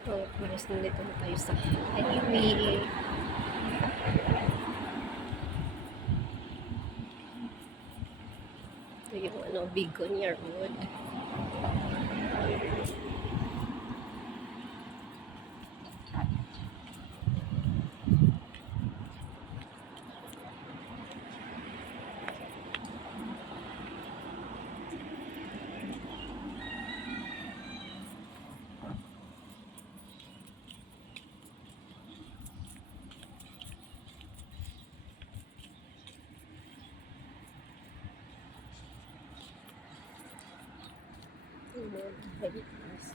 So, malas na dito na tayo sa highway. Ito yung ano, Bigon Yarwood. more heavy class.